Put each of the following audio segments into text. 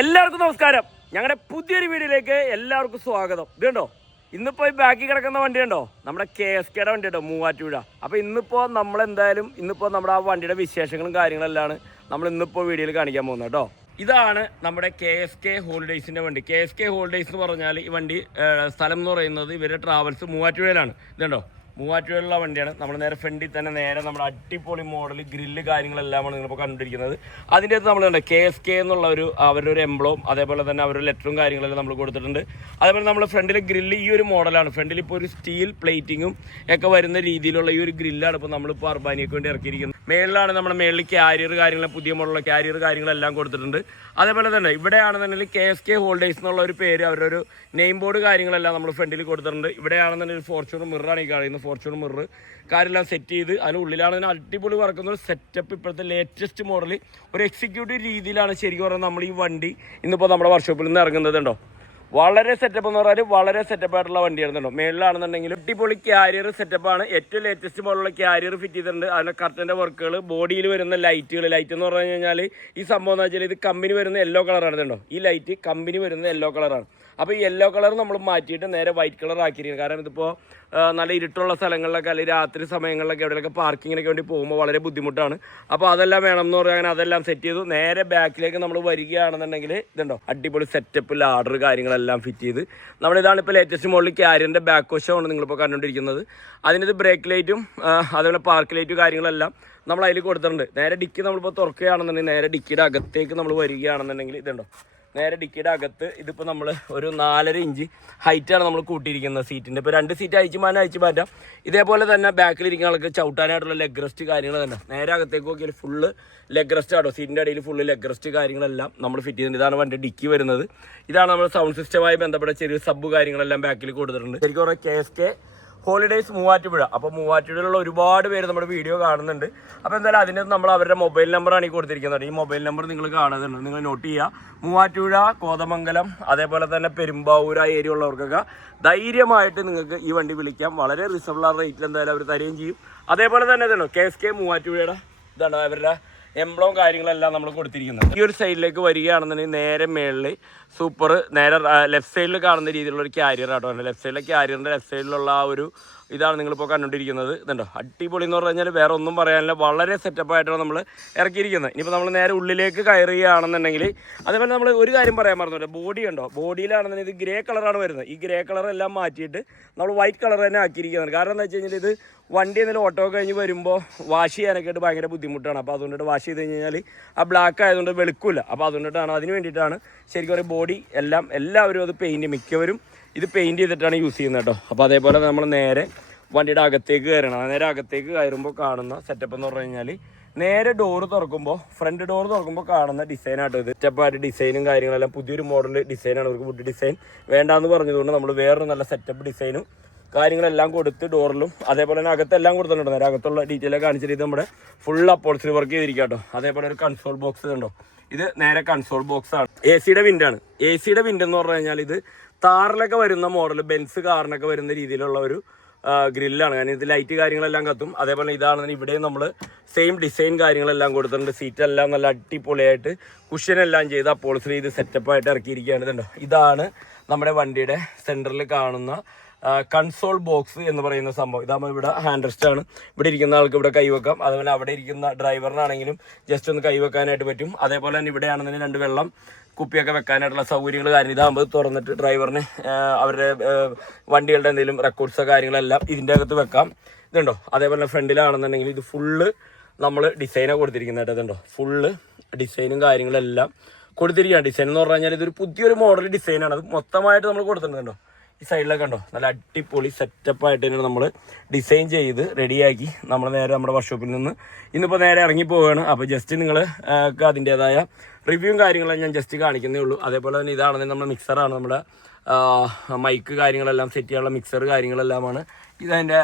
എല്ലാവർക്കും നമസ്കാരം. ഞങ്ങളുടെ പുതിയൊരു വീഡിയോയിലേക്ക് എല്ലാവർക്കും സ്വാഗതം. ഇതുണ്ടോ ഇന്നിപ്പോൾ ഈ ബാക്കി കിടക്കുന്ന വണ്ടി ഉണ്ടോ, നമ്മുടെ KSK വണ്ടി ഉണ്ടോ, മൂവാറ്റുപുഴ. അപ്പോൾ ഇന്നിപ്പോൾ നമ്മുടെ ആ വണ്ടിയുടെ വിശേഷങ്ങളും കാര്യങ്ങളെല്ലാം നമ്മൾ ഇന്നിപ്പോൾ വീഡിയോയിൽ കാണിക്കാൻ പോകുന്നത് കേട്ടോ. ഇതാണ് നമ്മുടെ KSK ഹോളിഡേയ്സിൻ്റെ വണ്ടി. KSK ഹോളിഡേയ്സ് എന്ന് പറഞ്ഞാൽ ഈ വണ്ടി സ്ഥലം എന്ന് പറയുന്നത് ഇവരുടെ ട്രാവൽസ് മൂവാറ്റുപുഴയിലാണ്. ഇതുണ്ടോ മൂവാറ്റുപുഴയിലുള്ള വണ്ടിയാണ്. നമ്മൾ നേരെ ഫ്രണ്ടിൽ തന്നെ നേരെ നമ്മുടെ അടിപൊളി മോഡൽ ഗ്രില്ല് കാര്യങ്ങളെല്ലാമാണ് നിങ്ങളിപ്പോൾ കണ്ടിരിക്കുന്നത്. അതിൻ്റെ അകത്ത് നമ്മൾ KSK എന്നുള്ള അവരുടെ ഒരു എംബ്ലവും അതേപോലെ തന്നെ അവരുടെ ലെറ്ററും കാര്യങ്ങളെല്ലാം നമ്മൾ കൊടുത്തിട്ടുണ്ട്. അതേപോലെ നമ്മൾ ഫ്രണ്ടിലെ ഗ്രില്ല് ഈ ഒരു മോഡലാണ്. ഫ്രണ്ടിൽ ഇപ്പോൾ ഒരു സ്റ്റീൽ പ്ലേറ്റിങ്ങും ഒക്കെ വരുന്ന രീതിയിലുള്ള ഈ ഒരു ഗ്രില്ലാണ് ഇപ്പോൾ നമ്മളിപ്പോൾ അർബാനിക്ക് വേണ്ടി ഇറക്കിയിരിക്കുന്നത്. മേളിലാണ് നമ്മുടെ മേളിൽ ക്യാരിയർ കാര്യങ്ങൾ, പുതിയ മോഡലുള്ള ക്യാരിയർ കാര്യങ്ങളെല്ലാം കൊടുത്തിട്ടുണ്ട്. അതേപോലെ തന്നെ ഇവിടെയാണെന്നുണ്ടെങ്കിൽ KSK ഹോളിഡേയ്സ് എന്നുള്ള ഒരു പേര്, അവരുടെ ഒരു നെയിം ബോർഡ് കാര്യങ്ങളെല്ലാം നമ്മൾ ഫ്രണ്ടിൽ കൊടുത്തിട്ടുണ്ട്. ഇവിടെയാണെന്നുണ്ടെങ്കിൽ ഫോർച്യൂണർ മിററാണ് ഈ കാണുന്നത്. ഫോർച്യൂണർ മിറർ കാര്യമെല്ലാം സെറ്റ് ചെയ്ത് അതിനുള്ളിലാണ് അടിപൊളി വർക്കുന്ന ഒരു സെറ്റപ്പ്. ഇപ്പോഴത്തെ ലേറ്റസ്റ്റ് മോഡൽ ഒരു എക്സിക്യൂട്ടീവ് രീതിയിലാണ് ശരിക്കും പറഞ്ഞാൽ നമ്മൾ ഈ വണ്ടി ഇന്നിപ്പോൾ നമ്മുടെ വർക്ക്ഷോപ്പിൽ നിന്ന് ഇറങ്ങുന്നതുണ്ടോ. വളരെ സെറ്റപ്പ് എന്ന് പറഞ്ഞാൽ വളരെ സെറ്റപ്പ് ആയിട്ടുള്ള വണ്ടിയായിരുന്നുണ്ടോ. മേളിലാണെന്നുണ്ടെങ്കിൽ അടിപൊളി ക്യാരിയർ സെറ്റപ്പാണ്. ഏറ്റവും ലേറ്റസ്റ്റ് മോഡലുള്ള ക്യാരിയർ ഫിറ്റ് ചെയ്തിട്ടുണ്ട്. അതിൻ്റെ കർട്ടൻ്റെ വർക്കുകൾ, ബോഡിയിൽ വരുന്ന ലൈറ്റ് എന്ന് പറഞ്ഞു കഴിഞ്ഞാൽ ഈ സംഭവം എന്ന് വെച്ചാൽ ഇത് കമ്പനി വരുന്ന യെല്ലോ കളറാണ്. ഇതുണ്ടോ ഈ ലൈറ്റ് കമ്പനി വരുന്ന യെല്ലോ കളറാണ്. അപ്പോൾ ഈ യെല്ലോ കളർ നമ്മൾ മാറ്റിയിട്ട് നേരെ വൈറ്റ് കളർ ആക്കിയിരിക്കുന്നത്. കാരണം ഇതിപ്പോൾ നല്ല ഇരുട്ടുള്ള സ്ഥലങ്ങളിലൊക്കെ അല്ലെങ്കിൽ രാത്രി സമയങ്ങളിലൊക്കെ എവിടെയൊക്കെ പാർക്കിങ്ങിനൊക്കെ വേണ്ടി പോകുമ്പോൾ വളരെ ബുദ്ധിമുട്ടാണ്. അപ്പോൾ അതെല്ലാം വേണം എന്ന് പറഞ്ഞാൽ അങ്ങനെ അതെല്ലാം സെറ്റ് ചെയ്തു. നേരെ ബാക്കിലേക്ക് നമ്മൾ വരികയാണെന്നുണ്ടെങ്കിൽ ഇതുണ്ടോ അടിപൊളി സെറ്റപ്പ് ലാഡർ കാര്യങ്ങളെല്ലാം ഫിറ്റ് ചെയ്ത് നമ്മളിതാണ് ഇപ്പോൾ ലേറ്റസ്റ്റ് മോഡൽ ക്യാരിയറിൻ്റെ ബാക്ക് വശമാണ് നിങ്ങളിപ്പോൾ കണ്ടുകൊണ്ടിരിക്കുന്നത്. അതിനത് ബ്രേക്ക് ലൈറ്റും അതുപോലെ പാർക്ക് ലൈറ്റും കാര്യങ്ങളെല്ലാം നമ്മൾ അതിൽ കൊടുത്തിട്ടുണ്ട്. നേരെ ഡിക്കി നമ്മളിപ്പോൾ തുറക്കുകയാണെന്നുണ്ടെങ്കിൽ നേരെ ഡിക്കിയുടെ അകത്തേക്ക് നമ്മൾ വരികയാണെന്നുണ്ടെങ്കിൽ ഇതുണ്ടോ നേരെ ഡിക്കിയുടെ അകത്ത് ഇതിപ്പോൾ നമ്മൾ ഒരു 4.5 ഇഞ്ച് ഹൈറ്റാണ് നമ്മൾ കൂട്ടിയിരിക്കുന്നത് സീറ്റിൻ്റെ. ഇപ്പോൾ 2 സീറ്റ് അയച്ചു മാറ്റാം. ഇതേപോലെ തന്നെ ബാക്കിലിരിക്കുന്ന ആൾക്ക് ചവിട്ടാനായിട്ടുള്ള ലെഗ് റെസ്റ്റ് കാര്യങ്ങൾ തന്നെ നേരെ അകത്തേക്ക് നോക്കിയാൽ ഫുള്ള് ലെഗ് റെസ്റ്റ് ആട്ടോ. സീറ്റിൻ്റെ അടിയിൽ ഫുള്ള് ലെഗ് റെസ്റ്റ് കാര്യങ്ങളെല്ലാം നമ്മൾ ഫിറ്റ് ചെയ്യുന്നുണ്ട്. ഇതാണ് വണ്ടി ഡിക്കി വരുന്നത്. ഇതാണ് നമ്മൾ സൗണ്ട് സിസ്റ്റമായി ബന്ധപ്പെട്ട ചെറിയ സബ് കാര്യങ്ങളെല്ലാം ബാക്കിൽ കൊടുത്തിട്ടുണ്ട്. ശരിക്കും പറഞ്ഞാൽ KSK ഹോളിഡേയ്സ് മൂവാറ്റുപുഴ. അപ്പോൾ മൂവാറ്റുപുഴയിലുള്ള ഒരുപാട് പേര് നമ്മുടെ വീഡിയോ കാണുന്നുണ്ട്. അപ്പോൾ എന്തായാലും അതിന് നമ്മൾ അവരുടെ മൊബൈൽ നമ്പറാണ് ഈ കൊടുത്തിരിക്കുന്നത്. ഈ മൊബൈൽ നമ്പർ നിങ്ങൾ കാണുന്നുണ്ട്, നിങ്ങൾ നോട്ട് ചെയ്യുക. മൂവാറ്റുപുഴ, കോതമംഗലം, അതേപോലെ തന്നെ പെരുമ്പാവൂർ ആ ഏരിയ ഉള്ളവർക്കൊക്കെ ധൈര്യമായിട്ട് നിങ്ങൾക്ക് ഈ വണ്ടി വിളിക്കാം. വളരെ റിസണബിൾ റേറ്റിൽ എന്തായാലും അവർ തരുകയും ചെയ്യും. അതേപോലെ തന്നെ ഇതാണോ KSK മൂവാറ്റുപുഴയുടെ ഇതാണ് അവരുടെ എംബ്ലവും കാര്യങ്ങളെല്ലാം നമ്മൾ കൊടുത്തിരിക്കുന്നത്. ഈ ഒരു സൈഡിലേക്ക് വരികയാണെന്നുണ്ടെങ്കിൽ നേരെ മേളിൽ സൂപ്പർ നേരെ ലെഫ്റ്റ് സൈഡിൽ കാണുന്ന രീതിയിലുള്ള ഒരു ക്യാരിയർ ആട്ടോ. ലെഫ്റ്റ് സൈഡിലെ ക്യാരിയറിൻ്റെ ലെഫ്റ്റ് സൈഡിലുള്ള ആ ഒരു ഇതാണ് നിങ്ങളിപ്പോൾ കണ്ടുകൊണ്ടിരിക്കുന്നത്. ഇതുണ്ടോ അടിപൊളി എന്ന് പറഞ്ഞു കഴിഞ്ഞാൽ വേറെ ഒന്നും പറയാനില്ല. വളരെ സെറ്റപ്പായിട്ടാണ് നമ്മൾ ഇറക്കിയിരിക്കുന്നത്. ഇനിയിപ്പോൾ നമ്മൾ നേരെ ഉള്ളിലേക്ക് കയറുകയാണെന്നുണ്ടെങ്കിൽ അതേപോലെ നമ്മൾ ഒരു കാര്യം പറയാൻ മറന്നില്ല. ബോഡി ഉണ്ടോ, ബോഡിയിലാണെന്നുണ്ടെങ്കിൽ ഇത് ഗ്രേ കളറാണ് വരുന്നത്. ഈ ഗ്രേ കളറെല്ലാം മാറ്റിയിട്ട് നമ്മൾ വൈറ്റ് കളർ തന്നെ ആക്കിയിരിക്കുന്നത്. കാരണം എന്താ വെച്ച് കഴിഞ്ഞാൽ ഇത് വണ്ടി എന്തെങ്കിലും ഓട്ടോ കഴിഞ്ഞ് വരുമ്പോൾ വാഷ് ചെയ്യാനൊക്കെ ആയിട്ട് ഭയങ്കര ബുദ്ധിമുട്ടാണ്. അപ്പോൾ അതുകൊണ്ടിട്ട് വാഷ് ചെയ്ത് കഴിഞ്ഞാൽ ആ ബ്ലാക്ക് ആയതുകൊണ്ട് വെളുക്കില്ല. അപ്പോൾ അതുകൊണ്ടിട്ടാണ് അതിന് വേണ്ടിയിട്ടാണ് ശരിക്കും ഒരു ബോഡി എല്ലാവരും അത് മിക്കവരും ഇത് പെയിൻറ്റ് ചെയ്തിട്ടാണ് യൂസ് ചെയ്യുന്നത് കേട്ടോ. അപ്പോൾ അതേപോലെ നമ്മൾ നേരെ വണ്ടിയുടെ അകത്തേക്ക് കയറണം. നേരെ അകത്തേക്ക് കയറുമ്പോൾ കാണുന്ന സെറ്റപ്പ് എന്ന് പറഞ്ഞു കഴിഞ്ഞാൽ നേരെ ഡോറ് തുറക്കുമ്പോൾ ഫ്രണ്ട് ഡോറ് തുറക്കുമ്പോൾ കാണുന്ന ഡിസൈനാട്ടോ. ഇത് സ്റ്റെപ്പായിട്ട് ഡിസൈനും കാര്യങ്ങളെല്ലാം പുതിയൊരു മോഡൽ ഡിസൈനാണ്. അവർക്ക് വുഡ് ഡിസൈൻ വേണ്ടാന്ന് പറഞ്ഞതുകൊണ്ട് നമ്മൾ വേറൊരു നല്ല സെറ്റപ്പ് ഡിസൈനും കാര്യങ്ങളെല്ലാം കൊടുത്ത് ഡോറിലും അതേപോലെ തന്നെ അകത്തെല്ലാം കൊടുത്തിട്ടുണ്ട്. നേരെ അകത്തുള്ള ഡീറ്റെയിലൊക്കെ കാണിച്ചിട്ട് ഇത് നമ്മുടെ ഫുൾ അപ്പോൾസറി വർക്ക് ചെയ്തിരിക്കുക കേട്ടോ. അതേപോലെ ഒരു കൺസോൾ ബോക്സ് ഉണ്ടോ, ഇത് നേരെ കൺസോൾ ബോക്സ് ആണ്. AC വിൻഡാണ്. AC വിൻഡ് എന്ന് പറഞ്ഞു കഴിഞ്ഞാൽ ഇത് താറിലൊക്കെ വരുന്ന മോഡൽ, ബെൻസ് കാറിനൊക്കെ വരുന്ന രീതിയിലുള്ള ഒരു ഗ്രില്ലാണ്. കാരണം ഇത് ലൈറ്റ് കാര്യങ്ങളെല്ലാം കത്തും. അതേപോലെ ഇതാണെന്ന് ഇവിടെയും നമ്മൾ സെയിം ഡിസൈൻ കാര്യങ്ങളെല്ലാം കൊടുത്തിട്ടുണ്ട്. സീറ്റെല്ലാം നല്ല അടിപൊളിയായിട്ട് കുഷ്യനെല്ലാം ചെയ്ത് അപ്പോൾസറി ചെയ്ത് സെറ്റപ്പായിട്ട് ഇറക്കിയിരിക്കുകയാണ്. ഇതുണ്ടോ ഇതാണ് നമ്മുടെ വണ്ടിയുടെ സെൻറ്ററിൽ കാണുന്ന കൺസോൾ ബോക്സ് എന്ന് പറയുന്ന സംഭവം. ഇതാകുമ്പോൾ ഇവിടെ ഹാൻഡ് റെസ്റ്റ് ആണ്. ഇവിടെ ഇരിക്കുന്ന ആൾക്ക് ഇവിടെ കൈവെക്കാം. അതുപോലെ അവിടെ ഇരിക്കുന്ന ഡ്രൈവറിനാണെങ്കിലും ജസ്റ്റ് ഒന്ന് കൈവെക്കാനായിട്ട് പറ്റും. അതേപോലെ തന്നെ ഇവിടെയാണെന്നുണ്ടെങ്കിൽ 2 വെള്ളം കുപ്പിയൊക്കെ വെക്കാനായിട്ടുള്ള സൗകര്യങ്ങൾ കാര്യം. ഇതാകുമ്പോൾ തുറന്നിട്ട് ഡ്രൈവറിന് അവരുടെ വണ്ടികളുടെ എന്തെങ്കിലും റെക്കോർഡ്സോ കാര്യങ്ങളെല്ലാം ഇതിൻ്റെ അകത്ത് വെക്കാം. ഇതുണ്ടോ അതേപോലെ ഫ്രണ്ടിലാണെന്നുണ്ടെങ്കിൽ ഇത് ഫുള്ള് നമ്മൾ ഡിസൈനാണ് കൊടുത്തിരിക്കുന്നത്. ഇതുണ്ടോ ഫുള്ള് ഡിസൈനും കാര്യങ്ങളെല്ലാം കൊടുത്തിരിക്കുകയാണ്. ഡിസൈൻ എന്ന് പറഞ്ഞു കഴിഞ്ഞാൽ ഇതൊരു പുതിയൊരു മോഡൽ ഡിസൈനാണ്. അത് മൊത്തമായിട്ട് നമ്മൾ കൊടുത്തിട്ടുണ്ടോ. ഈ സൈഡിലൊക്കെ ഉണ്ടോ നല്ല അടിപൊളി സെറ്റപ്പായിട്ട് തന്നെയാണ് നമ്മൾ ഡിസൈൻ ചെയ്ത് റെഡിയാക്കി നമ്മൾ നേരെ നമ്മുടെ വർക്ക്ഷോപ്പിൽ നിന്ന് ഇന്നിപ്പോൾ നേരെ ഇറങ്ങി പോവുകയാണ്. അപ്പോൾ ജസ്റ്റ് നിങ്ങൾ അതിൻ്റേതായ റിവ്യൂവും കാര്യങ്ങളും ഞാൻ ജസ്റ്റ് കാണിക്കുന്നേ ഉള്ളൂ. അതേപോലെ തന്നെ ഇതാണെന്ന് നമ്മുടെ മിക്സറാണ്. നമ്മുടെ മൈക്ക് കാര്യങ്ങളെല്ലാം സെറ്റ് ചെയ്യാനുള്ള മിക്സർ കാര്യങ്ങളെല്ലാമാണ്. ഇതതിൻ്റെ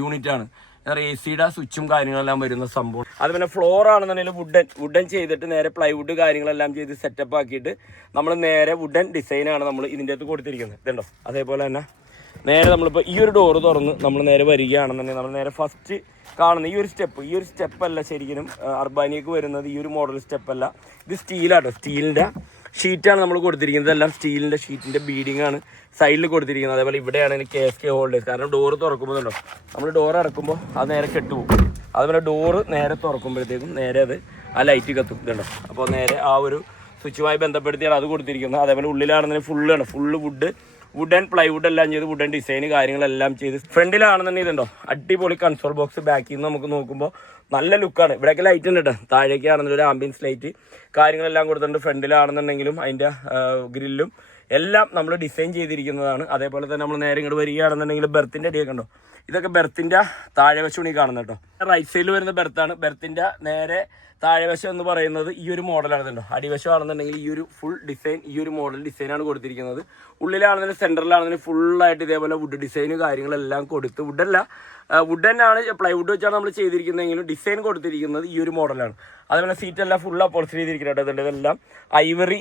യൂണിറ്റാണ്. AC സ്വിച്ചും കാര്യങ്ങളെല്ലാം വരുന്ന സംഭവം. അതുപോലെ ഫ്ലോർ ആണെന്നുണ്ടെങ്കിൽ വുഡൻ ചെയ്തിട്ട് നേരെ പ്ലൈവുഡ് കാര്യങ്ങളെല്ലാം ചെയ്ത് സെറ്റപ്പ് ആക്കിയിട്ട് നമ്മൾ നേരെ വുഡൻ ഡിസൈനാണ് നമ്മൾ ഇതിൻ്റെ അകത്ത് കൊടുത്തിരിക്കുന്നത്. ഇതുണ്ടോ അതേപോലെ തന്നെ നേരെ നമ്മളിപ്പോൾ ഈ ഒരു ഡോറ് തുറന്ന് നമ്മൾ നേരെ വരികയാണെന്നുണ്ടെങ്കിൽ നമ്മൾ നേരെ ഫസ്റ്റ് കാണുന്ന ഈ ഒരു സ്റ്റെപ്പല്ല ശരിക്കും അർബാനിക്ക് വരുന്നത്. ഈ ഒരു മോഡൽ സ്റ്റെപ്പല്ല, ഇത് സ്റ്റീലാട്ടോ. സ്റ്റീലിൻ്റെ ഷീറ്റാണ് നമ്മൾ കൊടുത്തിരിക്കുന്നത്. എല്ലാം സ്റ്റീലിൻ്റെ ഷീറ്റിൻ്റെ ബീഡിംഗ് ആണ് സൈഡിൽ കൊടുത്തിരിക്കുന്നത്. അതേപോലെ ഇവിടെയാണ് KSK ഹോൾഡേഴ്സ്. കാരണം ഡോറ് തുറക്കുമ്പോഴുണ്ടോ നമ്മൾ ഡോർ അടക്കുമ്പോൾ അത് നേരെ കെട്ടുപോകും. അതുപോലെ ഡോറ് നേരെ തുറക്കുമ്പോഴത്തേക്കും നേരെ അത് ആ ലൈറ്റ് കത്തും. ഇതുണ്ടോ, അപ്പോൾ നേരെ ആ ഒരു സ്വിച്ചുമായി ബന്ധപ്പെടുത്തിയാണ് അത് കൊടുത്തിരിക്കുന്നത്. അതേപോലെ ഉള്ളിലാണെന്നുണ്ടെങ്കിൽ ഫുള്ള് വുഡ് ആൻഡ് പ്ലൈവുഡ് എല്ലാം ചെയ്ത് വുഡ് ആൻഡ് ഡിസൈൻ കാര്യങ്ങളെല്ലാം ചെയ്ത് ഫ്രണ്ടിലാണെന്നുണ്ടെങ്കിൽ ഇതുണ്ടോ അടിപൊളി കൺസോൾ ബോക്സ്. ബാക്കിൽ നിന്ന് നമുക്ക് നോക്കുമ്പോൾ നല്ല ലുക്കാണ്. ഇവിടെയൊക്കെ ലൈറ്റ് ഉണ്ട് കേട്ടോ. താഴേക്കാണെന്നുണ്ടെങ്കിൽ ഒരു ആംബിയൻസ് ലൈറ്റ് കാര്യങ്ങളെല്ലാം കൊടുത്തിട്ടുണ്ട്. ഫ്രണ്ടിലാണെന്നുണ്ടെങ്കിലും അതിൻ്റെ ഗ്രില്ലും എല്ലാം നമ്മൾ ഡിസൈൻ ചെയ്തിരിക്കുന്നതാണ്. അതേപോലെ തന്നെ നമ്മൾ നേരെ ഇങ്ങോട്ട് വരികയാണെന്നുണ്ടെങ്കിൽ ബെർത്തിൻ്റെ അടിയൊക്കെ ഉണ്ടോ, ഇതൊക്കെ ബെർത്തിൻ്റെ താഴെ വശമാണ് ഈ കാണുന്നത് കേട്ടോ. റൈറ്റ് സൈഡിൽ വരുന്ന ബെർത്താണ്. ബെർത്തിൻ്റെ നേരെ താഴെ വശം എന്ന് പറയുന്നത് ഈ ഒരു മോഡലാണെന്നുണ്ടോ. അടിവശം ആണെന്നുണ്ടെങ്കിൽ ഈ ഒരു ഫുൾ ഡിസൈൻ ഈ ഒരു മോഡൽ ഡിസൈനാണ് കൊടുത്തിരിക്കുന്നത്. ഉള്ളിലാണെന്നുണ്ടെങ്കിൽ സെൻറ്ററിലാണെന്നുണ്ടെങ്കിൽ ഫുള്ളായിട്ട് ഇതേപോലെ വുഡ് ഡിസൈന് കാര്യങ്ങളെല്ലാം കൊടുത്ത് വുഡ് തന്നെയാണ് പ്ലൈവുഡ് വെച്ചാണ് നമ്മൾ ചെയ്തിരിക്കുന്നതെങ്കിലും ഡിസൈൻ കൊടുത്തിരിക്കുന്നത് ഈ ഒരു മോഡലാണ്. അതേപോലെ സീറ്റെല്ലാം ഫുൾ അപ്പോൾസ്റ്റർ ചെയ്തിരിക്കുന്നുണ്ട്. ഇതെല്ലാം ഐവറി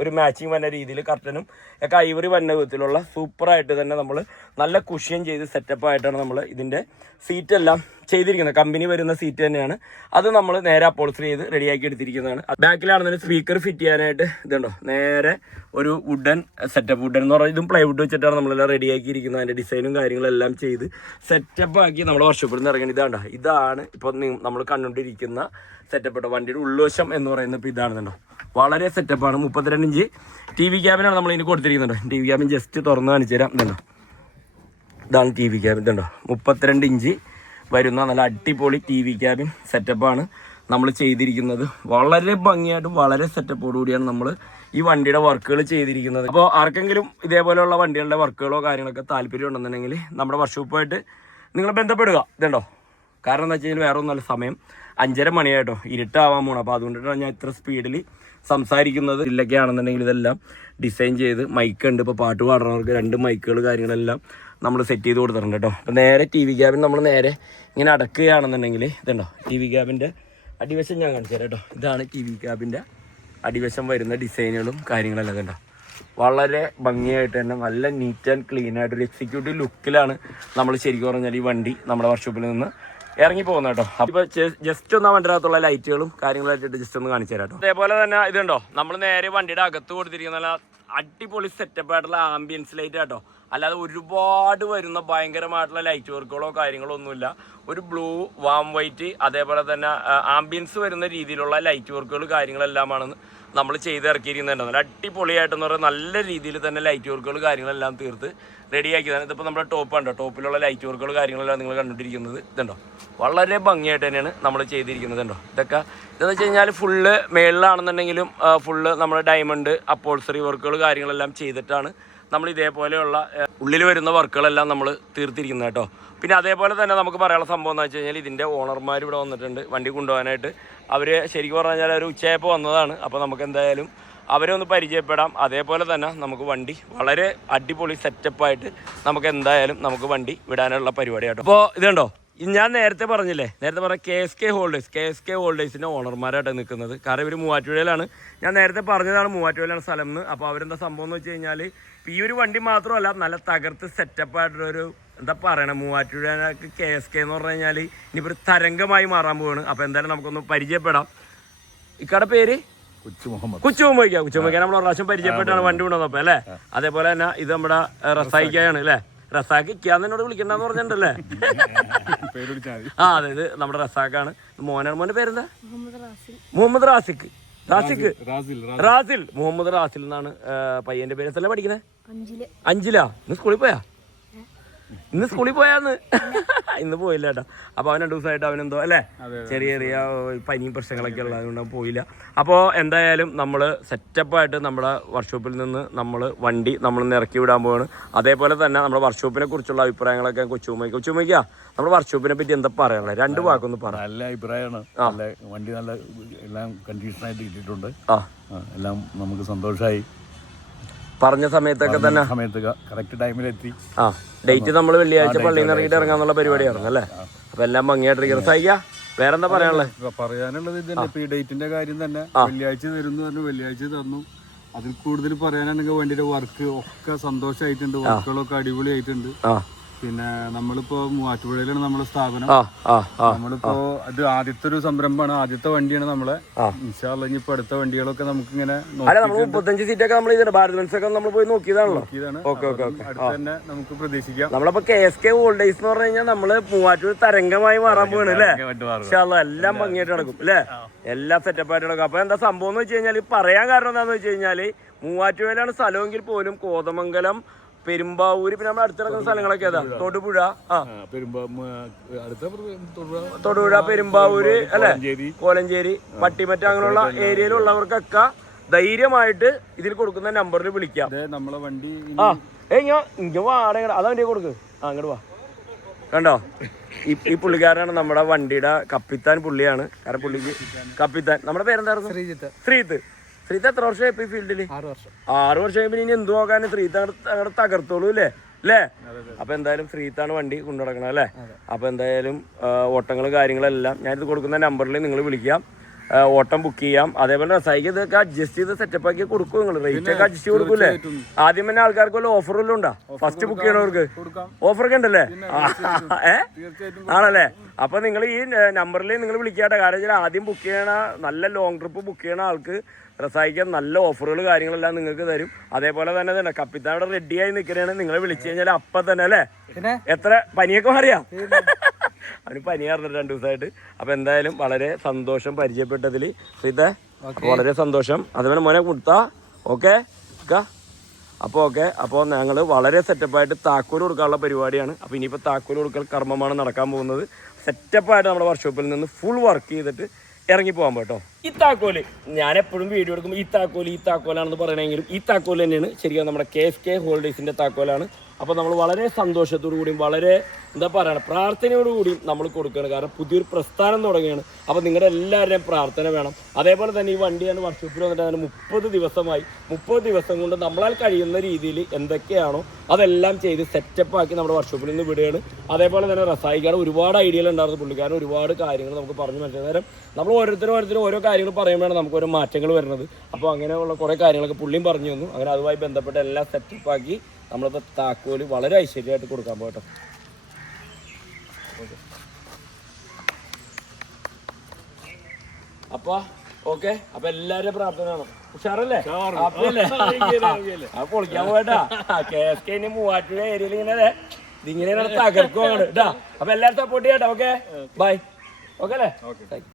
ഒരു മാച്ചിങ് വന്ന രീതിയിൽ കർട്ടനും ഒക്കെ ഐവറി വന്ന വിധത്തിലുള്ള സൂപ്പറായിട്ട് തന്നെ നമ്മൾ നല്ല കുഷ്യൻ ചെയ്ത് സെറ്റപ്പായിട്ടാണ് നമ്മൾ ഇതിൻ്റെ സീറ്റെല്ലാം ചെയ്തിരിക്കുന്നത്. കമ്പനി വരുന്ന സീറ്റ് തന്നെയാണ്. അത് നമ്മൾ നേരെ അപ്പോൾസ്റ്റർ ചെയ്ത് റെഡിയാക്കി എടുത്തിരിക്കുന്നതാണ്. ബാക്കിലാണെന്നുണ്ടെങ്കിൽ സ്പീക്കർ ഫിറ്റ് ചെയ്യാനായിട്ട് ഇതുണ്ടോ നേരെ ഒരു വുഡൻ സെറ്റപ്പ്. വുഡൻ എന്ന് പറഞ്ഞാൽ ഇതും പ്ലൈവുഡ് വെച്ചിട്ടാണ് നമ്മളെല്ലാം റെഡിയാക്കിയിരിക്കുന്നത്. അതിൻ്റെ ഡിസൈനും കാര്യങ്ങളെല്ലാം ചെയ്ത് സെറ്റപ്പാക്കി നമ്മുടെ വർക്ക്ഷോപ്പിൽ നിന്ന് ഇറങ്ങി. ഇതാണ് ഇപ്പോൾ നമ്മൾ കണ്ടുകൊണ്ടിരിക്കുന്ന സെറ്റപ്പ്. വണ്ടിയുടെ ഉൾവശം എന്ന് പറയുന്നത് ഇപ്പോൾ ഇതാണെന്നുണ്ടോ വളരെ സെറ്റപ്പാണ്. 32 ഇഞ്ച് TV ക്യാബിനാണ് നമ്മൾ ഇതിന് കൊടുത്തിരിക്കുന്നുണ്ടോ. TV ക്യാബിൻ ജസ്റ്റ് തുറന്ന് കാണിച്ചു തരാം. ഇതുണ്ടോ, ഇതാണ് TV ക്യാബിൻ. ഇതുണ്ടോ 32 ഇഞ്ച് വരുന്ന നല്ല അടിപൊളി TV ക്യാബിൻ സെറ്റപ്പാണ് നമ്മൾ ചെയ്തിരിക്കുന്നത്. വളരെ ഭംഗിയായിട്ടും വളരെ സെറ്റപ്പോടുകൂടിയാണ് നമ്മൾ ഈ വണ്ടിയുടെ വർക്കുകൾ ചെയ്തിരിക്കുന്നത്. അപ്പോൾ ആർക്കെങ്കിലും ഇതേപോലെയുള്ള വണ്ടികളുടെ വർക്കുകളോ കാര്യങ്ങളൊക്കെ താല്പര്യം ഉണ്ടെന്നുണ്ടെങ്കിൽ നമ്മുടെ വർക്ക്ഷോപ്പുമായിട്ട് നിങ്ങൾ ബന്ധപ്പെടുക. ഇതുണ്ടോ, കാരണം എന്താ വെച്ച് കഴിഞ്ഞാൽ വേറെ ഒന്നുമല്ല, സമയം 5:30 മണിയായിട്ടോ, ഇരുട്ടാവാൻ പോകണം. അപ്പോൾ അതുകൊണ്ടിട്ടാണ് ഞാൻ ഇത്ര സ്പീഡിൽ സംസാരിക്കുന്നത്. ഇതിലൊക്കെ ആണെന്നുണ്ടെങ്കിൽ ഇതെല്ലാം ഡിസൈൻ ചെയ്ത് മൈക്കുണ്ട്. ഇപ്പോൾ പാട്ട് പാടുന്നവർക്ക് 2 മൈക്കുകൾ കാര്യങ്ങളെല്ലാം നമ്മൾ സെറ്റ് ചെയ്ത് കൊടുത്തിട്ടുണ്ട് കേട്ടോ. അപ്പോൾ നേരെ TV ക്യാബിൻ നമ്മൾ നേരെ ഇങ്ങനെ അടക്കുകയാണെന്നുണ്ടെങ്കിൽ ഇതുണ്ടോ TV ക്യാബിൻ്റെ അടിവശം ഞാൻ കാണിച്ചു തരാം കേട്ടോ. ഇതാണ് TV ക്യാബിൻ്റെ അടിവശം വരുന്ന ഡിസൈനുകളും കാര്യങ്ങളെല്ലാം കണ്ടോ. വളരെ ഭംഗിയായിട്ട് തന്നെ നല്ല നീറ്റ് ആൻഡ് ക്ലീൻ ആയിട്ടൊരു എക്സിക്യൂട്ടീവ് ലുക്കിലാണ് നമ്മൾ ശരിക്കും പറഞ്ഞാൽ ഈ വണ്ടി നമ്മുടെ വർക്ക്ഷോപ്പിൽ നിന്ന് ഇറങ്ങി പോകുന്നത് കേട്ടോ. അപ്പോൾ ജസ്റ്റ് ഒന്ന് ആ വണ്ടിനകത്തുള്ള ലൈറ്റുകളും കാര്യങ്ങളായിട്ട് ജസ്റ്റ് ഒന്ന് കാണിച്ചു തരാം കേട്ടോ. അതേപോലെ തന്നെ ഇതുണ്ടോ നമ്മൾ നേരെ വണ്ടിയുടെ അകത്ത് കൊടുത്തിരിക്കുന്ന നല്ല അടിപൊളി സെറ്റപ്പായിട്ടുള്ള ആംബിയൻസ് ലൈറ്റ് കേട്ടോ. അല്ലാതെ ഒരുപാട് വരുന്ന ഭയങ്കരമായിട്ടുള്ള ലൈറ്റ് വർക്കുകളോ കാര്യങ്ങളോ ഒന്നുമില്ല. ഒരു ബ്ലൂ, വാം വൈറ്റ്, അതേപോലെ തന്നെ ആംബിയൻസ് വരുന്ന രീതിയിലുള്ള ലൈറ്റ് വർക്കുകൾ കാര്യങ്ങളെല്ലാമാണ് നമ്മൾ ചെയ്ത് ഇറക്കിയിരിക്കുന്നുണ്ട്. നല്ല അടിപൊളിയായിട്ടെന്ന് പറയുന്നത് നല്ല രീതിയിൽ തന്നെ ലൈറ്റ് വർക്കുകൾ കാര്യങ്ങളെല്ലാം തീർത്ത് റെഡിയാക്കിയതാണ്. ഇതിപ്പോൾ നമ്മുടെ ടോപ്പുണ്ടോ, ടോപ്പിലുള്ള ലൈറ്റ് വർക്കുകൾ കാര്യങ്ങളെല്ലാം നിങ്ങൾ കണ്ടുകൊണ്ടിരിക്കുന്നത് ഇതുണ്ടോ. വളരെ ഭംഗിയായിട്ട് തന്നെയാണ് നമ്മൾ ചെയ്തിരിക്കുന്നത് ഉണ്ടോ. ഇതെന്ന് വെച്ച് കഴിഞ്ഞാൽ ഫുള്ള് മേളിലാണെന്നുണ്ടെങ്കിലും ഫുള്ള് നമ്മൾ ഡയമണ്ട് അപ്പോൾസറി വർക്കുകൾ കാര്യങ്ങളെല്ലാം ചെയ്തിട്ടാണ് നമ്മൾ ഇതേപോലെയുള്ള ഉള്ളിൽ വരുന്ന വർക്കുകളെല്ലാം നമ്മൾ തീർത്തിരിക്കുന്നത് കേട്ടോ. പിന്നെ അതേപോലെ തന്നെ നമുക്ക് പറയാനുള്ള സംഭവം എന്ന് വെച്ച് കഴിഞ്ഞാൽ ഇതിൻ്റെ ഓണർമാർ ഇവിടെ വന്നിട്ടുണ്ട് വണ്ടി കൊണ്ടുപോകാനായിട്ട്. അവർ ശരിക്കും പറഞ്ഞു കഴിഞ്ഞാൽ ഒരു ഉച്ചയായപ്പോൾ വന്നതാണ്. അപ്പോൾ നമുക്ക് എന്തായാലും അവരെ ഒന്ന് പരിചയപ്പെടാം. അതേപോലെ തന്നെ നമുക്ക് വണ്ടി വളരെ അടിപൊളി സെറ്റപ്പായിട്ട് നമുക്ക് എന്തായാലും നമുക്ക് വണ്ടി വിടാനുള്ള പരിപാടി കേട്ടോ. അപ്പോൾ ഇതുണ്ടോ, ഞാൻ നേരത്തെ പറഞ്ഞില്ലേ, നേരത്തെ പറഞ്ഞ KSK ഹോൾഡേഴ്സിൻ്റെ ഓണർമാരായിട്ട് നിൽക്കുന്നത്. കാരണം ഇവർ മൂവാറ്റുപുഴയിലാണ്. ഞാൻ നേരത്തെ പറഞ്ഞതാണ് മൂവാറ്റുപുഴയിലാണ് സ്ഥലം എന്ന്. അപ്പോൾ അവരെന്താ സംഭവം എന്ന് വെച്ച് കഴിഞ്ഞാൽ ഈ ഒരു വണ്ടി മാത്രമല്ല നല്ല തകർത്ത് സെറ്റപ്പായിട്ടൊരു എന്താ പറയണേ, മൂവാറ്റുപുഴക്ക് KSK എന്ന് പറഞ്ഞു കഴിഞ്ഞാൽ ഇനിയിപ്പോൾ ഒരു തരംഗമായി മാറാൻ പോവാണ്. അപ്പോൾ എന്തായാലും നമുക്കൊന്ന് പരിചയപ്പെടാം. ഇക്കടെ പേര് കുച്ചുമുഹമ്മദ്. നമ്മൾ ഒരു പ്രാവശ്യം പരിചയപ്പെട്ടാണ് വണ്ടി കൊണ്ടുവന്നപ്പോൾ അല്ലേ. അതേപോലെ തന്നെ ഇത് നമ്മുടെ റസായിക്കാണ് അല്ലേ. റസാക്ക് ഇക്കാന്ന് എന്നോട് വിളിക്കണ്ടെന്ന് പറഞ്ഞിട്ടുണ്ടല്ലേ. അതെ, ഇത് നമ്മുടെ റസാക്കാണ്. മോന്റെ പേരെന്താ? മുഹമ്മദ് റാസിൽ മുഹമ്മദ് റാസിൽ എന്നാണ് പയ്യന്റെ പേര്. സ്ഥലം പഠിക്കുന്നത് 5-ലാ. ഇന്ന് സ്കൂളിൽ പോയാന്ന്. ഇന്ന് പോയില്ല കേട്ടോ. അപ്പോൾ അവൻ 2 ദിവസമായിട്ട് അവനെന്തോ അല്ലേ ചെറിയ പനിയും പ്രശ്നങ്ങളൊക്കെ ഉള്ളത് അതുകൊണ്ട് പോയില്ല. അപ്പോൾ എന്തായാലും നമ്മൾ സെറ്റപ്പായിട്ട് നമ്മുടെ വർക്ക്ഷോപ്പിൽ നിന്ന് നമ്മൾ വണ്ടി നമ്മൾ ഇറക്കി വിടാൻ പോവാണ്. അതേപോലെ തന്നെ നമ്മുടെ വർക്ക്ഷോപ്പിനെ കുറിച്ചുള്ള അഭിപ്രായങ്ങളൊക്കെ കൊച്ചുമ്മയ്ക്കാ നമ്മുടെ വർക്ക്ഷോപ്പിനെ പറ്റി എന്താ പറയാനുള്ളത്? 2 വാക്കൊന്ന് പറ. നല്ല അഭിപ്രായമാണ്. വണ്ടി നല്ല എല്ലാം കണ്ടീഷനായിട്ട് കിട്ടിയിട്ടുണ്ട്. എല്ലാം നമുക്ക് സന്തോഷമായി. പറഞ്ഞ സമയത്തൊക്കെ തന്നെ കറക്റ്റ് ടൈമിലെത്തി. ഡേറ്റ് നമ്മൾ വെള്ളിയാഴ്ച പള്ളിയിൽ നിന്ന് ഇറങ്ങിയിട്ട് ഇറങ്ങാന്നുള്ള പരിപാടിയായിരുന്നു അല്ലേ. അപ്പൊ എല്ലാം ഭംഗിയായിട്ടിരിക്കണം. സഹിക്കാ വേറെന്താ പറയാനുള്ളത് ഇതന്നെ. ഇപ്പൊ ഈ ഡേറ്റിന്റെ കാര്യം തന്നെ വെള്ളിയാഴ്ച തരുന്നു പറഞ്ഞു, വെള്ളിയാഴ്ച തന്നു. അതിൽ കൂടുതൽ പറയാനാണെങ്കിൽ വണ്ടിയുടെ വർക്ക് ഒക്കെ സന്തോഷമായിട്ടുണ്ട്. വർക്കുകളൊക്കെ അടിപൊളിയായിട്ടുണ്ട്. പിന്നെ നമ്മളിപ്പോ മൂവാറ്റുപുഴയിലാണ് നമ്മുടെ സ്ഥാപനം. ആ ആ ആ നമ്മളിപ്പോ അത് ആദ്യത്തെ ഒരു സംരംഭമാണ്, ആദ്യത്തെ വണ്ടിയാണ് നമ്മളെ. ഇൻഷാ അല്ലാഹ് ഇനിയിപ്പോ അടുത്ത വണ്ടികളൊക്കെ നമുക്ക് ഇങ്ങനെ അല്ല നമ്മൾ 35 സീറ്റൊക്കെ നമ്മൾ ചെയ്തിട്ട് ഭാരത് ബെൻസ് ഒക്കെ നമ്മൾ പോയി നോക്കിയതാണല്ലോ. Okay okay okay. അടുത്ത് തന്നെ നമുക്ക് പ്രതീക്ഷിക്കാം. നമ്മളിപ്പോ KSK ഓൾഡേയ്സ് എന്ന് പറഞ്ഞു കഴിഞ്ഞാൽ നമ്മള് മൂവാറ്റൂർ തരംഗമായി മാറാൻ പോവാണ് അല്ലേ? എല്ലാം ഭംഗിയായിട്ട് നടക്കും അല്ലേ? എല്ലാം സെറ്റപ്പ് ആയിട്ട് നടക്കും. അപ്പൊ എന്താ സംഭവം എന്ന് വെച്ച് കഴിഞ്ഞാൽ പറയാൻ കാരണം എന്താന്ന് വെച്ച് കഴിഞ്ഞാല് മൂവാറ്റുപുഴയിലാണ് സ്ഥലമെങ്കിൽ പോലും കോതമംഗലം, പെരുമ്പാവൂര്, പിന്നെ നമ്മുടെ അടുത്ത് നടക്കുന്ന സ്ഥലങ്ങളൊക്കെ ഏതാ? തൊടുപുഴ, തൊടുപുഴ, പെരുമ്പാവൂര് അല്ലെ, കോലഞ്ചേരി, പട്ടിമറ്റ, അങ്ങനെയുള്ള ഏരിയയിലുള്ളവർക്കൊക്കെ ധൈര്യമായിട്ട് ഇതിൽ കൊടുക്കുന്ന നമ്പറിൽ വിളിക്കാം. നമ്മളെ വണ്ടി ഇങ്ങ വാടക അതാ വണ്ടി കൊടുക്ക്. അങ്ങോട്ട് വാ. കണ്ടോ, ഈ പുള്ളിക്കാരനാണ് നമ്മുടെ വണ്ടിയുടെ കപ്പിത്താൻ. പുള്ളിയാണ് കാരണം പുള്ളിക്ക് കപ്പിത്താൻ. നമ്മുടെ പേരെന്തായിരുന്നു? ശ്രീത്ത്. ശ്രീത്ത് എത്ര വർഷമായി ഇപ്പൊ ഈ ഫീൽഡിൽ? 6 വർഷം. പിന്നെ ഇനി എന്ത് നോക്കാൻ ശ്രീത്ത് അങ്ങോട്ട് തകർത്തോളൂ അല്ലേ? അപ്പൊ എന്തായാലും ശ്രീത്താണ് വണ്ടി കൊണ്ടു നടക്കണം അല്ലേ? അപ്പൊ എന്തായാലും ഓട്ടങ്ങളും കാര്യങ്ങളെല്ലാം ഞാനിത് കൊടുക്കുന്ന നമ്പറിൽ നിങ്ങൾ വിളിക്കാം, ഓട്ടം ബുക്ക് ചെയ്യാം. അതേപോലെ റസായിക്ക് ഇതൊക്കെ അഡ്ജസ്റ്റ് ചെയ്ത് സെറ്റപ്പ് ആക്കി കൊടുക്കും. നിങ്ങൾ റേറ്റ് ഒക്കെ അഡ്ജസ്റ്റ് കൊടുക്കൂലേ? ആദ്യം തന്നെ ആൾക്കാർക്ക് വല്ല ഓഫർ വല്ലതും ഉണ്ടോ? ഫസ്റ്റ് ബുക്ക് ചെയ്യണവർക്ക് ഓഫറൊക്കെ ഉണ്ടല്ലേ? ആണല്ലേ? അപ്പൊ നിങ്ങൾ ഈ നമ്പറിൽ നിങ്ങൾ വിളിക്കാട്ടെ. കാരണം വെച്ചാൽ ആദ്യം ബുക്ക് ചെയ്യണ, നല്ല ലോങ് ട്രിപ്പ് ബുക്ക് ചെയ്യണ ആൾക്ക് റസായിക്ക് നല്ല ഓഫറുകൾ കാര്യങ്ങളെല്ലാം നിങ്ങൾക്ക് തരും. അതേപോലെ തന്നെ കപ്പിത്താൻ ഇവിടെ റെഡിയായി നിൽക്കുകയാണ്. നിങ്ങൾ വിളിച്ചു കഴിഞ്ഞാൽ അപ്പം തന്നെ അല്ലേ? എത്ര പനിയൊക്കെ മാറിയാ? അവന് പനിയായിരുന്നു 2 ദിവസമായിട്ട്. അപ്പൊ എന്തായാലും വളരെ സന്തോഷം പരിചയപ്പെട്ടതിൽ ശ്രീത്തെ, വളരെ സന്തോഷം. അതേപോലെ മോനെ കൊടുത്താ ഓക്കെ അപ്പോൾ ഓക്കെ. അപ്പോൾ ഞങ്ങൾ വളരെ സെറ്റപ്പായിട്ട് താക്കോൽ കൊടുക്കാനുള്ള പരിപാടിയാണ്. അപ്പോൾ ഇനിയിപ്പോൾ താക്കോൽ കൊടുക്കൽ കർമ്മമാണ് നടക്കാൻ പോകുന്നത്. സെറ്റപ്പായിട്ട് നമ്മുടെ വർക്ക്ഷോപ്പിൽ നിന്ന് ഫുൾ വർക്ക് ചെയ്തിട്ട് ഇറങ്ങി പോകാൻ കേട്ടോ. ഈ താക്കോല് ഞാൻ എപ്പോഴും വീഡിയോ എടുക്കുമ്പോൾ ഈ താക്കോലാണെന്ന് പറയണമെങ്കിലും ഈ താക്കോൽ തന്നെയാണ് ശരിക്കും നമ്മുടെ KSK ഹോൾഡേഴ്സിൻ്റെ താക്കോലാണ്. അപ്പോൾ നമ്മൾ വളരെ സന്തോഷത്തോടു കൂടിയും വളരെ എന്താ പറയുക പ്രാർത്ഥനയോടുകൂടിയും നമ്മൾ കൊടുക്കുകയാണ്. കാരണം പുതിയൊരു പ്രസ്ഥാനം തുടങ്ങുകയാണ്. അപ്പോൾ നിങ്ങളുടെ എല്ലാവരുടെയും പ്രാർത്ഥന വേണം. അതേപോലെ തന്നെ ഈ വണ്ടിയാണ് വർക്ക്ഷോപ്പിൽ വന്നിട്ട് അതിന് 30 ദിവസമായി. 30 ദിവസം കൊണ്ട് നമ്മളാൽ കഴിയുന്ന രീതിയിൽ എന്തൊക്കെയാണോ അതെല്ലാം ചെയ്ത് സെറ്റപ്പാക്കി നമ്മുടെ വർക്ക്ഷോപ്പിൽ നിന്ന് വിടുകയാണ്. അതേപോലെ തന്നെ റസായിക്കാട് ഒരുപാട് ഐഡിയകൾ ഉണ്ടായിരുന്നു. പുള്ളിക്കാരൻ ഒരുപാട് കാര്യങ്ങൾ നമുക്ക് പറഞ്ഞു മനസ്സിലായി. നേരം നമ്മൾ ഓരോരുത്തരും ഓരോ കാര്യങ്ങൾ പറയുമ്പോഴാണ് നമുക്ക് ഓരോ മാറ്റങ്ങൾ വരുന്നത്. അപ്പോൾ അങ്ങനെയുള്ള കുറേ കാര്യങ്ങളൊക്കെ പുള്ളിയും പറഞ്ഞു തന്നു. അങ്ങനെ അതുമായി ബന്ധപ്പെട്ട എല്ലാം സെറ്റപ്പാക്കി നമ്മളിപ്പോൾ താക്കോല് വളരെ ഐശ്വര്യമായിട്ട് കൊടുക്കാൻ പോകട്ടോ. അപ്പൊ ഓക്കെ. അപ്പൊ എല്ലാവരുടെയും പ്രാർത്ഥന വേണം. ഉഷാറല്ലേ? അപ്പൊ പൊളിക്കാൻ പോകട്ടാ. KSK ഇനി മൂവാറ്റുപുഴ ഏരിയയിൽ ഇങ്ങനെ തകർക്കുവാണ് കേട്ടാ. അപ്പൊ എല്ലാവരും സപ്പോർട്ട് ചെയ്യട്ടോ. Okay bye. ഓക്കെ അല്ലേ?